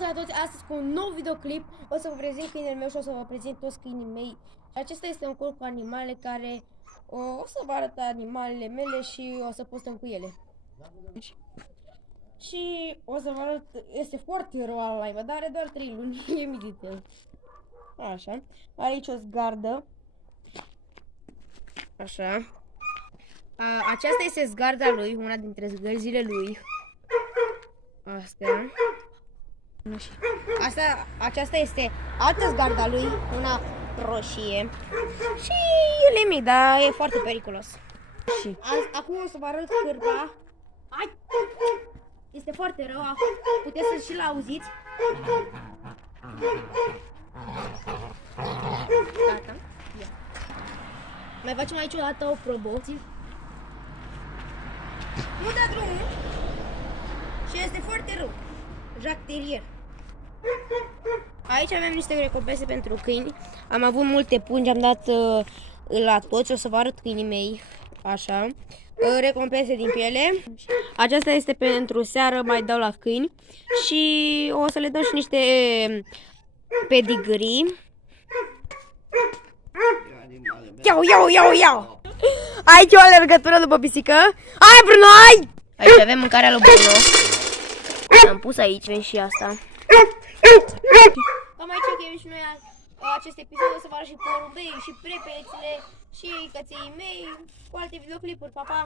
Salutare la toți, astăzi cu un nou videoclip. O să vă prezint câinele meu și o să vă prezint toți câinii mei. Și acesta este un cort cu animale care o să vă arăt animalele mele și o să postăm cu ele. Și o să vă arăt, este foarte rău live, dar are doar 3 luni, e militel. Așa, are aici o zgardă. Așa. Aceasta este zgarda lui, una dintre zgărzile lui. Astea. Aceasta este altă zgarda lui, una roșie. Și el e mic, dar e foarte periculos. Și acum o să vă arăt cârpa. Ai! Este foarte rău, puteți să și-l auziți. Gata. Ia. Mai facem aici o dată o probă. Nu da drumul. Și este foarte rău. Jack Terrier. Aici avem niște recompense pentru câini. Am avut multe pungi, am dat la toți. O să vă arăt câinii mei. Așa. Recompense din piele. Aceasta este pentru seară, mai dau la câini. Și o să le dau și niște pedigree. Iau! Aici o alergătură după pisică. Hai, Bruno, hai! Aici avem mâncarea lui Bruno. Am pus aici, vezi și asta. Cam aici încheiem și noi acest episod. O să vă arăt și porumbei, și prepețele, și căței mei, cu alte videoclipuri. Pa, pa!